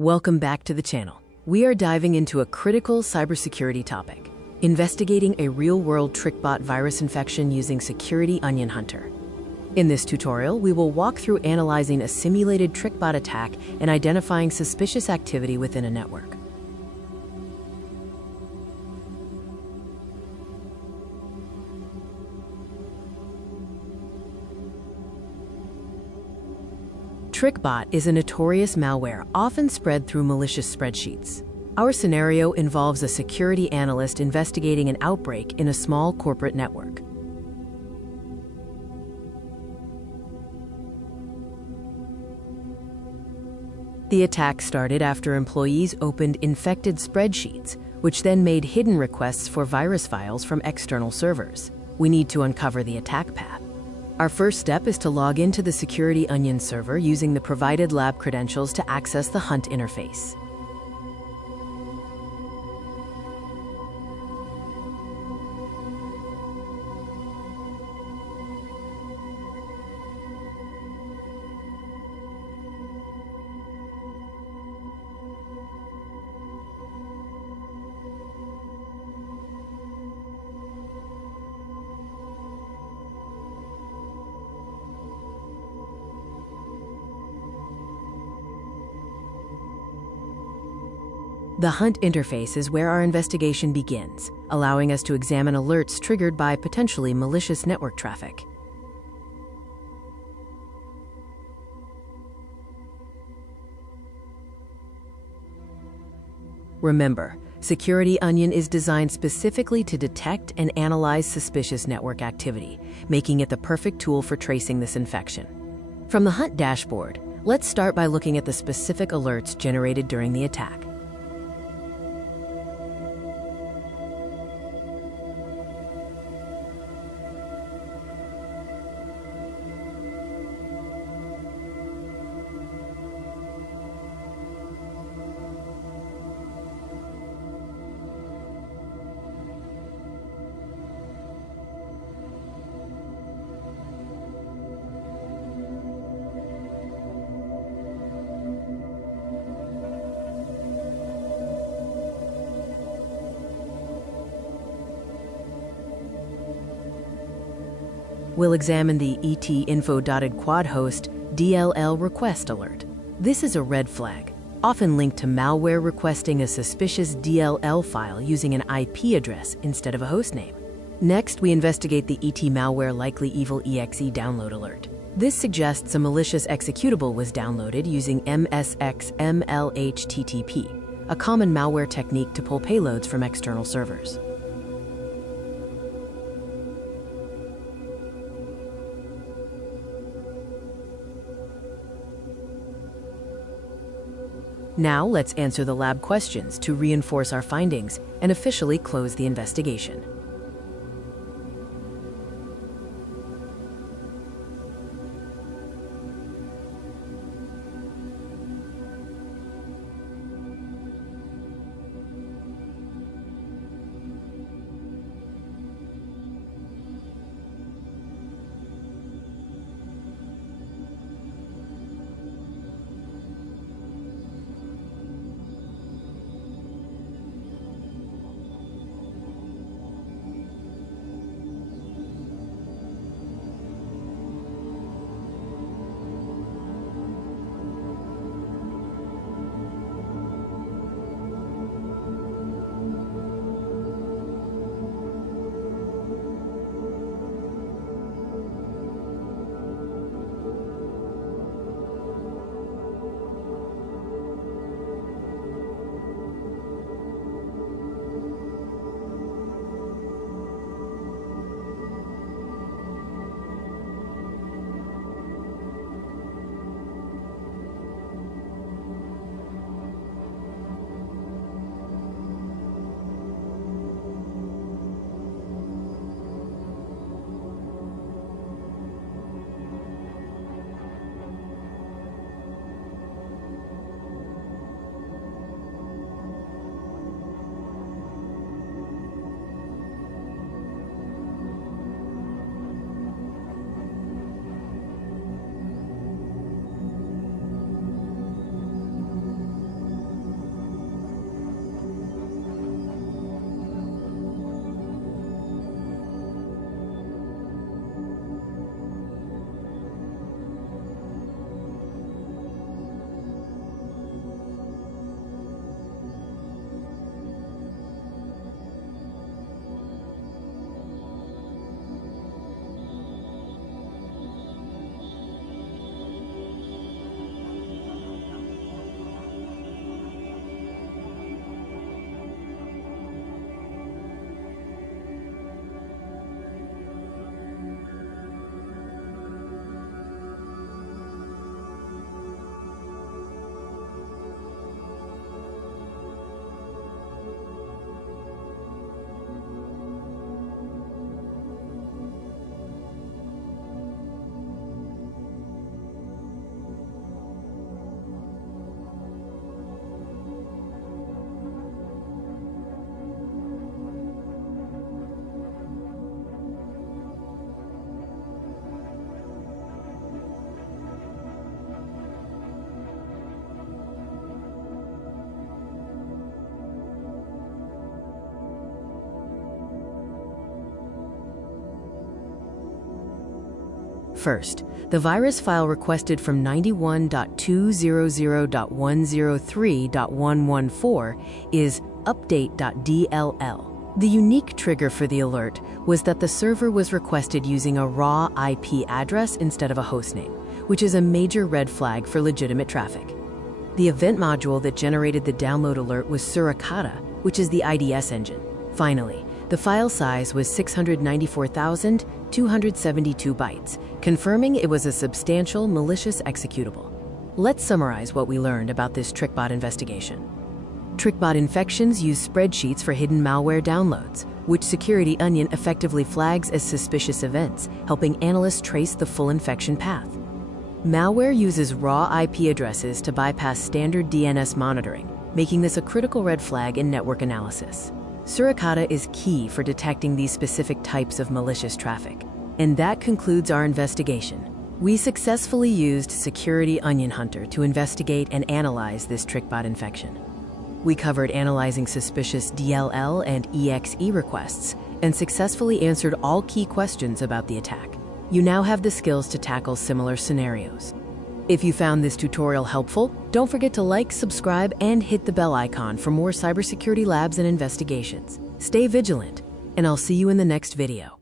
Welcome back to the channel. We are diving into a critical cybersecurity topic, investigating a real-world Trickbot virus infection using Security Onion Hunter. In this tutorial, we will walk through analyzing a simulated Trickbot attack and identifying suspicious activity within a network. Trickbot is a notorious malware often spread through malicious spreadsheets. Our scenario involves a security analyst investigating an outbreak in a small corporate network. The attack started after employees opened infected spreadsheets, which then made hidden requests for virus files from external servers. We need to uncover the attack path. Our first step is to log into the Security Onion server using the provided lab credentials to access the Hunt interface. The Hunt interface is where our investigation begins, allowing us to examine alerts triggered by potentially malicious network traffic. Remember, Security Onion is designed specifically to detect and analyze suspicious network activity, making it the perfect tool for tracing this infection. From the Hunt dashboard, let's start by looking at the specific alerts generated during the attack. We'll examine the etinfo.quad-host.dll request alert. This is a red flag, often linked to malware requesting a suspicious DLL file using an IP address instead of a hostname. Next, we investigate the ET malware likely evil exe download alert. This suggests a malicious executable was downloaded using MSX-MLHTTP, a common malware technique to pull payloads from external servers. Now let's answer the lab questions to reinforce our findings and officially close the investigation. First, the virus file requested from 91.200.103.114 is update.dll. The unique trigger for the alert was that the server was requested using a raw IP address instead of a hostname, which is a major red flag for legitimate traffic. The event module that generated the download alert was Suricata, which is the IDS engine. Finally, the file size was 694,272 bytes, confirming it was a substantial malicious executable. Let's summarize what we learned about this Trickbot investigation. Trickbot infections use spreadsheets for hidden malware downloads, which Security Onion effectively flags as suspicious events, helping analysts trace the full infection path. Malware uses raw IP addresses to bypass standard DNS monitoring, making this a critical red flag in network analysis. Suricata is key for detecting these specific types of malicious traffic. And that concludes our investigation. We successfully used Security Onion Hunter to investigate and analyze this Trickbot infection. We covered analyzing suspicious DLL and EXE requests and successfully answered all key questions about the attack. You now have the skills to tackle similar scenarios. If you found this tutorial helpful, don't forget to like, subscribe, and hit the bell icon for more cybersecurity labs and investigations. Stay vigilant, and I'll see you in the next video.